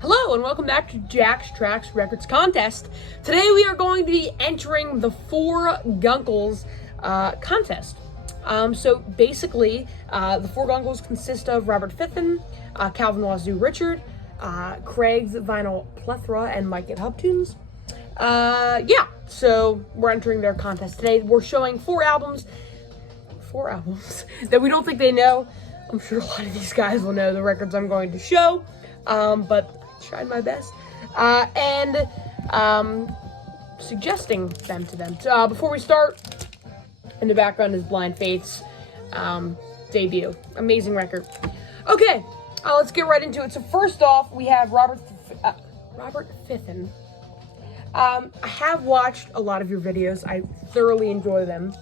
Hello and welcome back to Jack's Tracks Records Contest. Today we are going to be entering the 4 Guncles contest. So basically, the 4 Guncles consist of Robert Fiffin, Calvin Wazoo Richard, Craig's Vinyl Plethora, and Mike at Hubtunes. So we're entering their contest today. We're showing 4 albums that we don't think they know. I'm sure a lot of these guys will know the records I'm going to show, but tried my best, and suggesting them to them. So, before we start, in the background is Blind Faith's debut. Amazing record. Okay, let's get right into it. So first off, we have Robert Fiffin. I have watched a lot of your videos. I thoroughly enjoy them.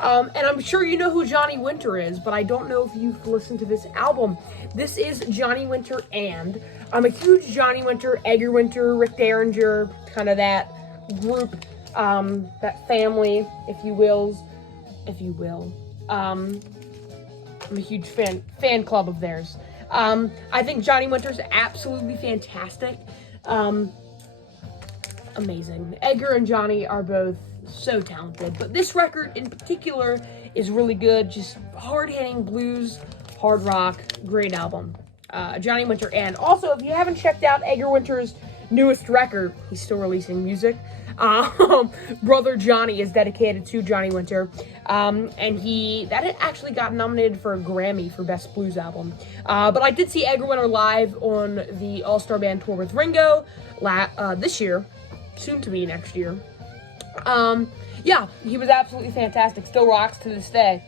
And I'm sure you know who Johnny Winter is, but I don't know if you've listened to this album. This is Johnny Winter, and I'm a huge Johnny Winter, Edgar Winter, Rick Derringer, kind of that group, that family, if you will. I'm a huge fan club of theirs. I think Johnny Winter's absolutely fantastic. Amazing. Edgar and Johnny are both so talented, but this record in particular is really good. Just hard-hitting blues, hard rock, great album. Johnny Winter. And also, if you haven't checked out Edgar Winter's newest record, he's still releasing music. Brother Johnny is dedicated to Johnny Winter, and that actually got nominated for a Grammy for Best Blues Album. But I did see Edgar Winter live on the All-Star Band tour with Ringo this year, soon to be next year. He was absolutely fantastic. Still rocks to this day.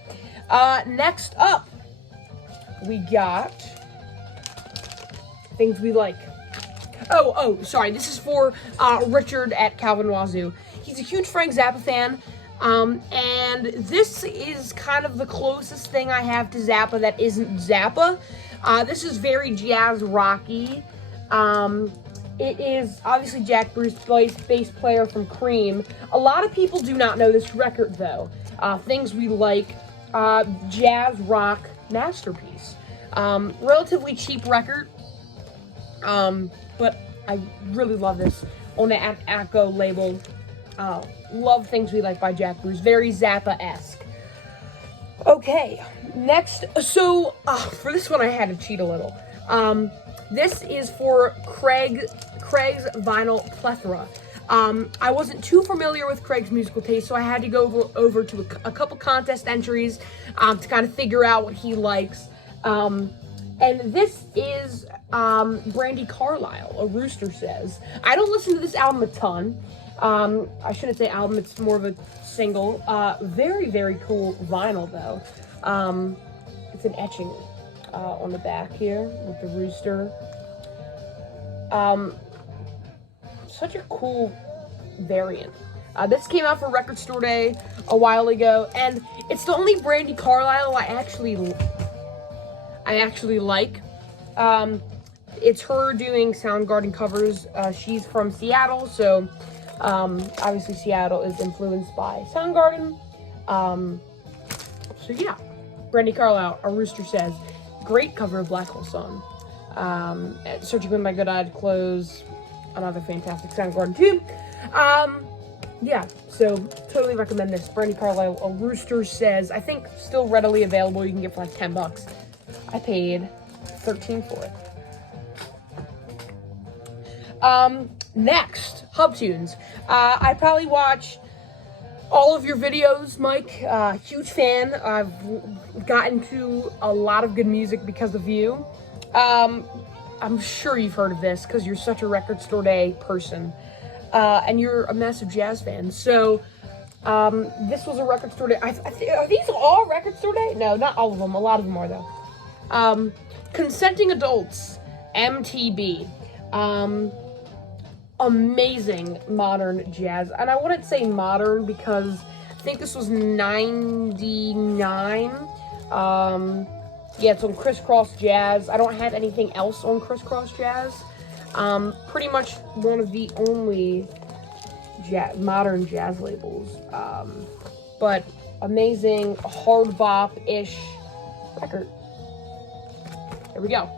Next up, we got Things We Like. Sorry. This is for Richard at Calvin Wazoo. He's a huge Frank Zappa fan. And this is kind of the closest thing I have to Zappa that isn't Zappa. This is very jazz rocky. It is obviously Jack Bruce, bass player from Cream. A lot of people do not know this record, though. Things We Like, jazz rock masterpiece. Relatively cheap record, but I really love this on the Atco label. Love Things We Like by Jack Bruce. Very Zappa-esque. Okay, next. So, for this one, I had to cheat a little. This is for Craig's Vinyl Plethora. I wasn't too familiar with Craig's musical taste, so I had to go over to a couple contest entries to kind of figure out what he likes. And this is Brandi Carlile, A Rooster Says. I don't listen to this album a ton. I shouldn't say album, it's more of a single. Very, very cool vinyl, though. It's an etching on the back here with the rooster. Such a cool variant. This came out for Record Store Day a while ago, and it's the only Brandi Carlile I actually like. It's her doing Soundgarden covers. She's from Seattle, so obviously Seattle is influenced by Soundgarden. Brandi Carlile, A Rooster Says. Great cover of Black Hole Sun. Searching With My Good Eyes Closed, another fantastic Soundgarden too. So totally recommend this. Brandi Carlile, A Rooster Says. I think still readily available. You can get for like $10. I paid $13 for it. Next, Hubtunes. I probably watch all of your videos, Mike. Huge fan. I've gotten to a lot of good music because of you. I'm sure you've heard of this because you're such a Record Store Day person. And you're a massive jazz fan. So, this was a Record Store Day. Are these all Record Store Day? No, not all of them. A lot of them are, though. Consenting Adults, MTB. Amazing modern jazz. And I wouldn't say modern because I think this was 99. It's on Crisscross Jazz. I don't have anything else on Crisscross Jazz. Pretty much one of the only modern jazz labels. But amazing, hard bop-ish record. There we go.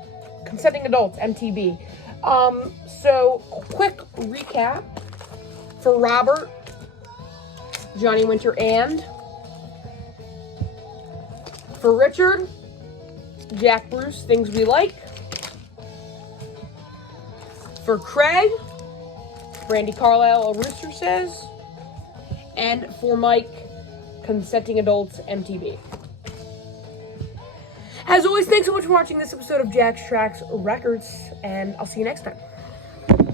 Consenting Adults, MTB. So quick recap for Robert, Johnny Winter, and for Richard, Jack Bruce, Things We Like. For Craig, Brandy Carlisle, A Rooster Says. And for Mike, Consenting Adults, MTV. As always, thanks so much for watching this episode of Jack's Tracks Records, and I'll see you next time.